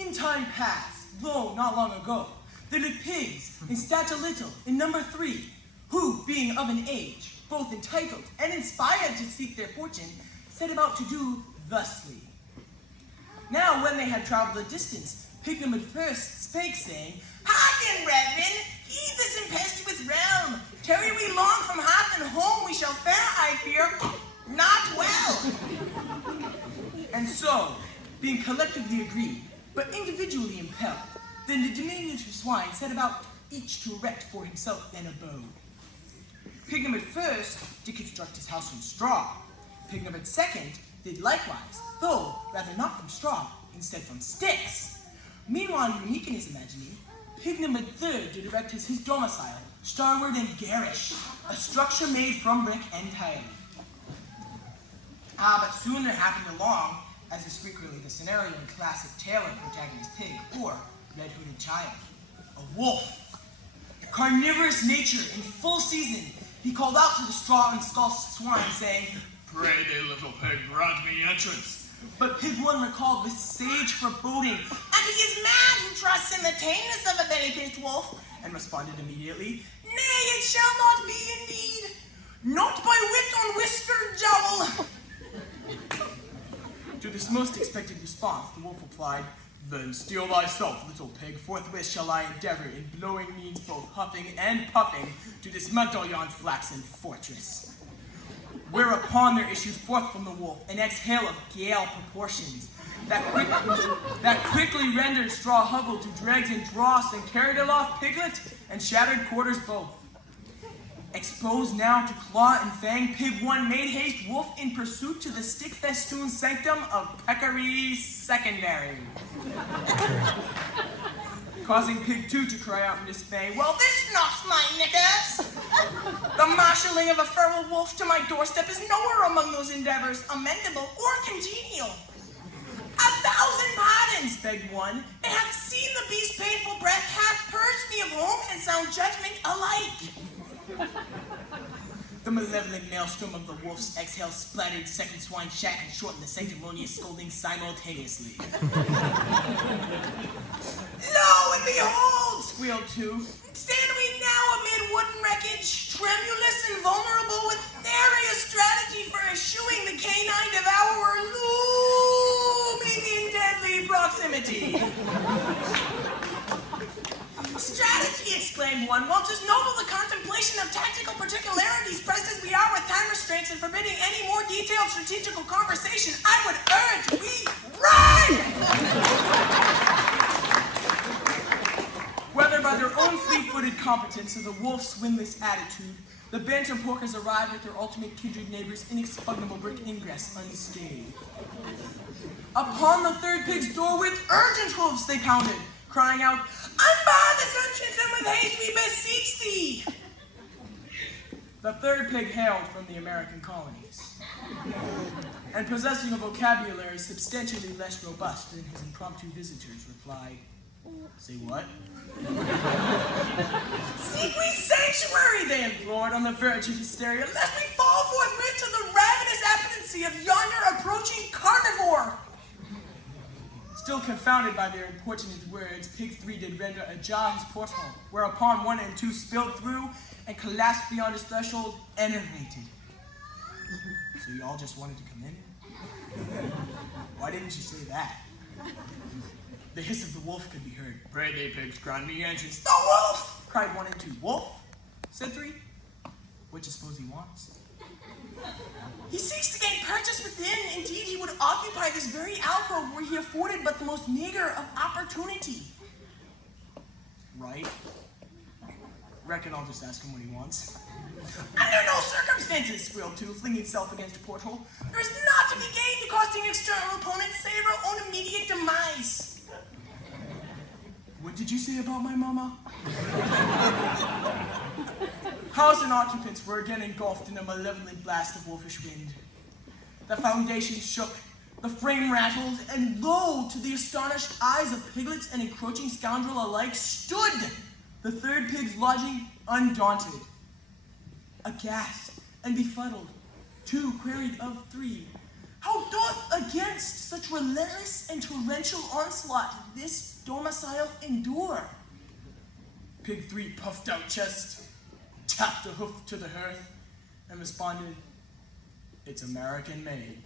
In time past, though not long ago, there lived pigs, in stature little, in number 3, who, being of an age, both entitled and inspired to seek their fortune, set about to do thusly. Now, when they had traveled a distance, Pig number first spake, saying, "Hearken, brethren, heed this impetuous realm. Tarry we long from hearth and home, we shall fare, I fear, not well." And so, being collectively agreed, but individually impelled, then the diminutive swine set about each to erect for himself an abode. Pig number first did construct his house from straw. Pig number second did likewise, though rather not from straw, instead from sticks. Meanwhile, unique in his imagining, Pig number third did erect his domicile, starward and garish, a structure made from brick entirely. But soon there happened along, as is frequently the scenario in classic tale of protagonist pig or red-hooded child, a wolf. Carnivorous nature in full season, he called out to the straw and skull swine, saying, "Pray thee, little pig, grant me entrance." But Pig 1 recalled with sage foreboding, "And he is mad who trusts in the tameness of a berry-pinched wolf," and responded immediately, "Nay, it shall not be indeed, not by wit on whiskered jowl." To this most expected response, the wolf replied, "Then steel thyself, little pig, forthwith shall I endeavor in blowing means both huffing and puffing to dismantle yon flaxen fortress." Whereupon there issued forth from the wolf an exhale of gale proportions that quickly rendered straw hovel to dregs and dross and carried aloft piglet and shattered quarters both. Exposed now to claw and fang, Pig 1 made haste wolf in pursuit to the stick-festooned sanctum of Peccary Secondary, causing Pig 2 to cry out in dismay, "Well, this knocks my knickers! The marshalling of a feral wolf to my doorstep is nowhere among those endeavors, amendable or congenial." "1,000 pardons," begged one, "and hath seen the beast's painful breath hath purged me of home and sound judgment alike." The malevolent maelstrom of the wolf's exhale splattered second swine shack and shortened the sanctimonious scolding simultaneously. "Lo and behold," squealed 2, "stand we now amid wooden wreckage, tremulous and vulnerable, with nary a strategy for eschewing the canine devourer looming in deadly proximity." "Strategy," exclaimed one, "well, 'tis noble the contemplation of tactical particularities, pressed as we are with time restraints and forbidding any more detailed strategical conversation, I would urge we run!" Whether by their own fleet-footed competence or the wolf's winless attitude, the bantam porkers arrived at their ultimate kindred neighbor's inexpugnable brick ingress unscathed. Upon the third pig's door with urgent hoofs they pounded, crying out, "Unbar this entrance, and with haste we beseech thee!" The third pig hailed from the American colonies, and possessing a vocabulary substantially less robust than his impromptu visitors, replied, "Say what?" "Seek we sanctuary," they implored, on the verge of hysteria, "lest we fall forthwith to the ravenous appetency of yonder approaching carnivore." Still confounded by their importunate words, Pig 3 did render ajar his porthole, whereupon 1 and 2 spilled through and collapsed beyond his threshold, enervated. "So you all just wanted to come in? Why didn't you say that?" The hiss of the wolf could be heard. "Pray thee, pigs, grant me entrance." "The wolf!" cried 1 and 2. "Wolf?" said 3. "What do you suppose he wants?" "He seeks to gain purchase within. Indeed, he would occupy this very alcove where he afforded but the most meager of opportunity." "Right. Reckon I'll just ask him what he wants." "Under no circumstances," squealed 2, flinging himself against a porthole. "There is not to be gained accosting external opponents save our own immediate demise." "What did you say about my mama?" House and occupants were again engulfed in a malevolent blast of wolfish wind. The foundation shook, the frame rattled, and lo, to the astonished eyes of piglets and encroaching scoundrel alike, stood the third pig's lodging undaunted. Aghast and befuddled, 2 queried of 3, How doth against such relentless and torrential onslaught this domicile endure? Pig 3 puffed out chest, tapped a hoof to the hearth, and responded, "It's American made."